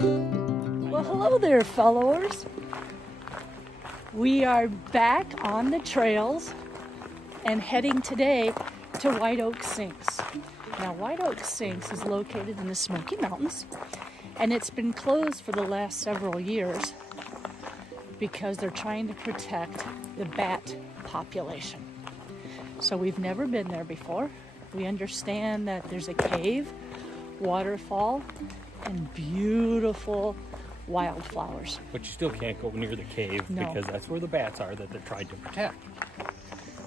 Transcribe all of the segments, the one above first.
Well, hello there, followers. We are back on the trails and heading today to Whiteoak Sinks. Now, Whiteoak Sinks is located in the Smoky Mountains, and it's been closed for the last several years because they're trying to protect the bat population. So we've never been there before. We understand that there's a cave, waterfall, and beautiful wildflowers. But you still can't go near the cave because that's where the bats are that they're trying to protect.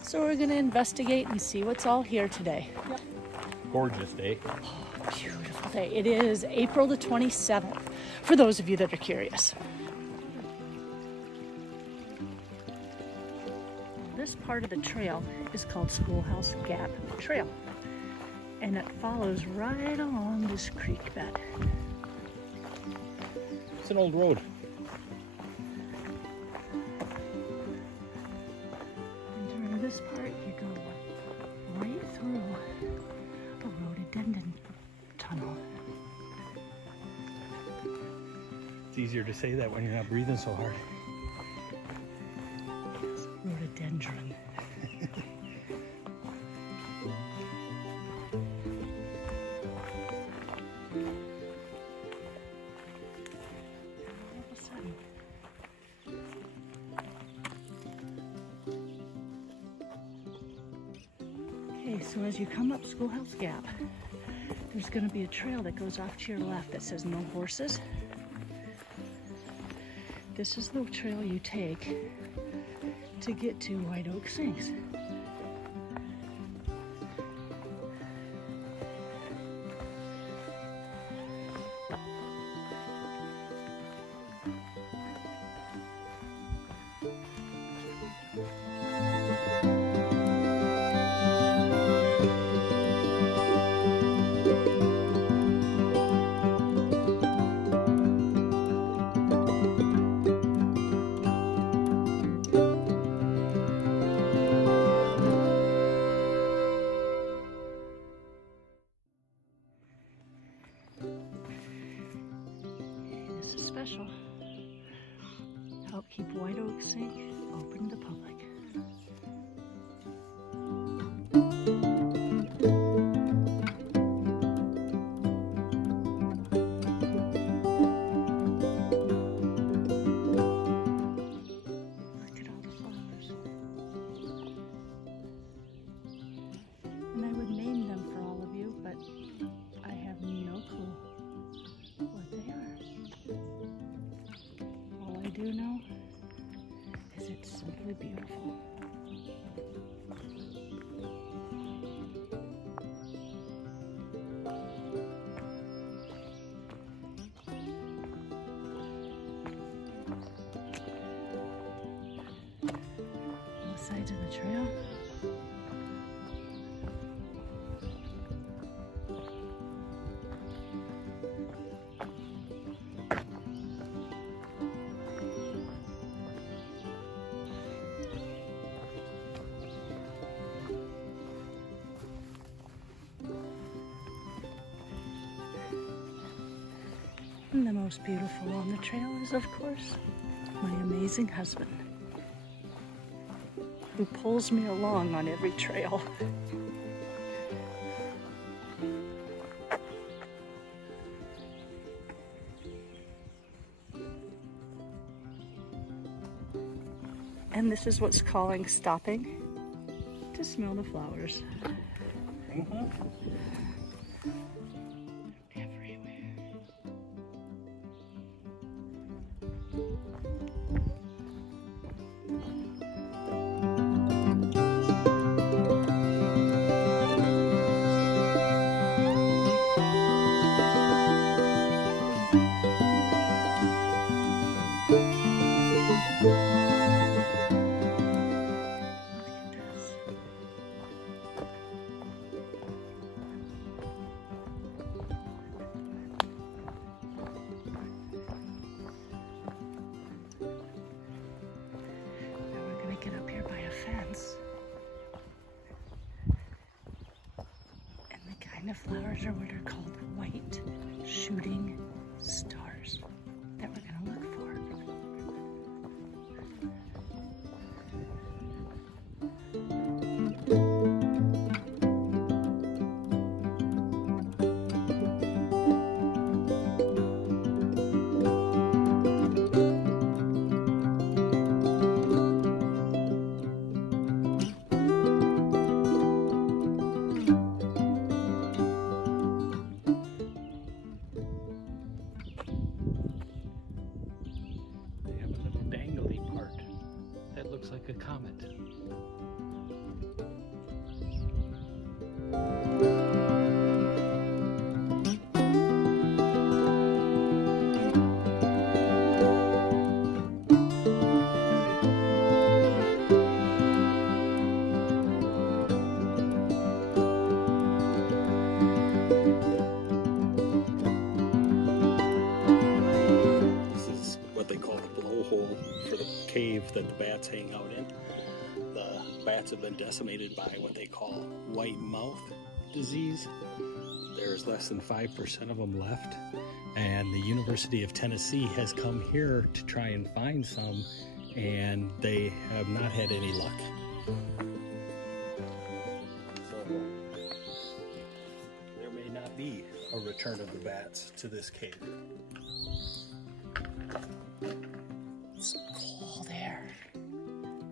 So we're going to investigate and see what's all here today. Yep. Gorgeous day. Oh, beautiful day. It is April the 27th, for those of you that are curious. This part of the trail is called Schoolhouse Gap Trail, and it follows right along this creek bed. It's an old road. And during this part, you go right through a rhododendron tunnel. It's easier to say that when you're not breathing so hard. Rhododendron. Okay, so as you come up Schoolhouse Gap, there's going to be a trail that goes off to your left that says no horses. This is the trail you take to get to Whiteoak Sinks. This is special. Help keep Whiteoak Sink open to the public. Look at all the flowers. And I would name them for all of you, but I have no clue what they are. All I do know is it's simply beautiful. Both sides of the trail. And the most beautiful on the trail is, of course, my amazing husband, who pulls me along on every trail. And this is what's calling stopping to smell the flowers. Get up here by a fence. And the kind of flowers are what are called white shooting stars. looks like a comet. For the cave that the bats hang out in. The bats have been decimated by what they call white mouth disease. There's less than 5% of them left, and the University of Tennessee has come here to try and find some, and they have not had any luck. So there may not be a return of the bats to this cave. It's cold air.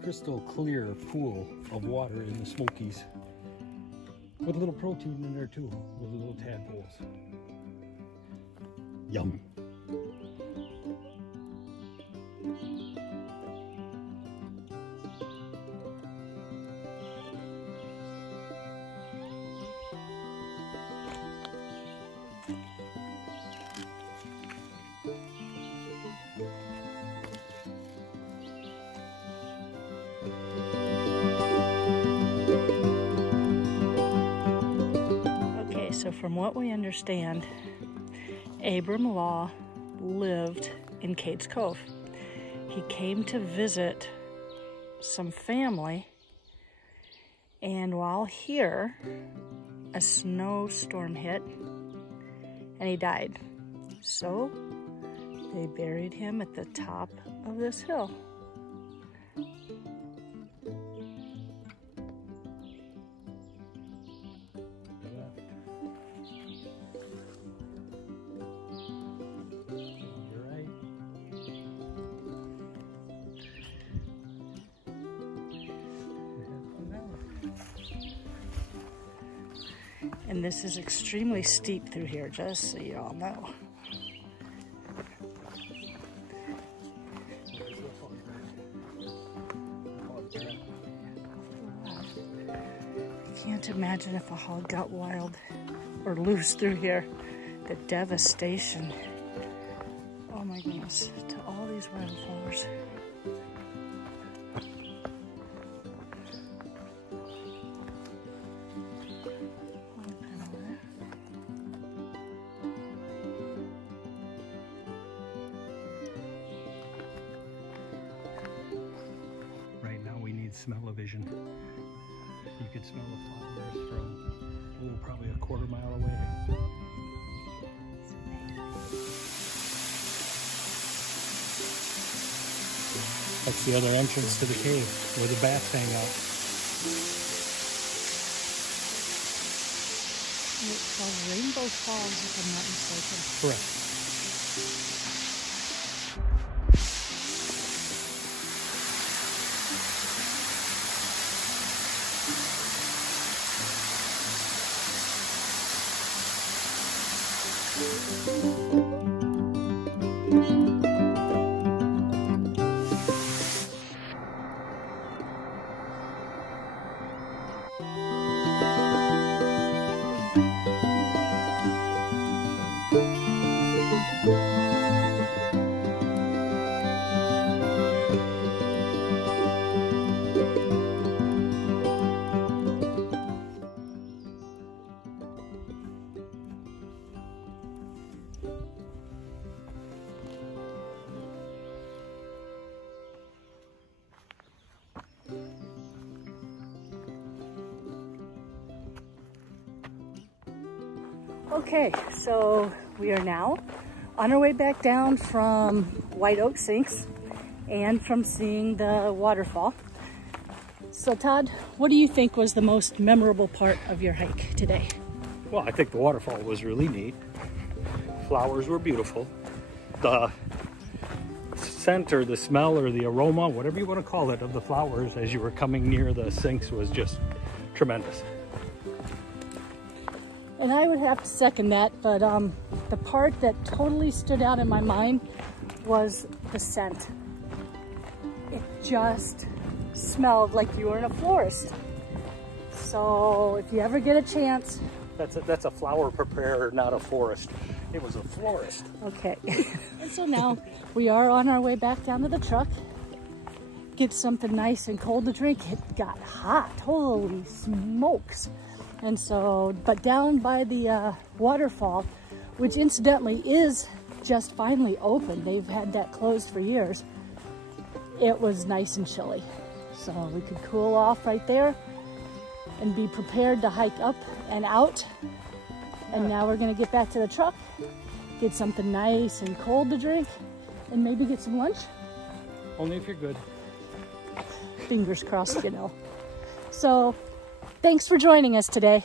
Crystal clear pool of water in the Smokys with a little protein in there too, with little tadpoles. Yum. So from what we understand, Abram Law lived in Cades Cove. He came to visit some family, and while here, a snowstorm hit and he died. So they buried him at the top of this hill. And this is extremely steep through here, just so you all know. I can't imagine if a hog got wild or loose through here. The devastation. Oh my goodness, to all these wildflowers. Smell-o-vision. You could smell the flowers from probably a quarter-mile away. That's the other entrance to the cave where the bats hang out. It's called Rainbow Falls, if I'm not mistaken. Correct. Okay, so we are now on our way back down from Whiteoak Sinks and from seeing the waterfall. So Todd, what do you think was the most memorable part of your hike today? Well, I think the waterfall was really neat. Flowers were beautiful. The scent or the smell or the aroma, whatever you want to call it, of the flowers as you were coming near the sinks was just tremendous. And I would have to second that, but the part that totally stood out in my mind was the scent. It just smelled like you were in a florist. So if you ever get a chance. That's a flower preparer, not a florist. It was a florist. Okay. And so now we are on our way back down to the truck. Get something nice and cold to drink. It got hot, holy smokes. And so, but down by the waterfall, which incidentally is just finally open. They've had that closed for years. It was nice and chilly. So we could cool off right there and be prepared to hike up and out. And now we're gonna get back to the truck, get something nice and cold to drink, and maybe get some lunch. Only if you're good. Fingers crossed, you know. So thanks for joining us today.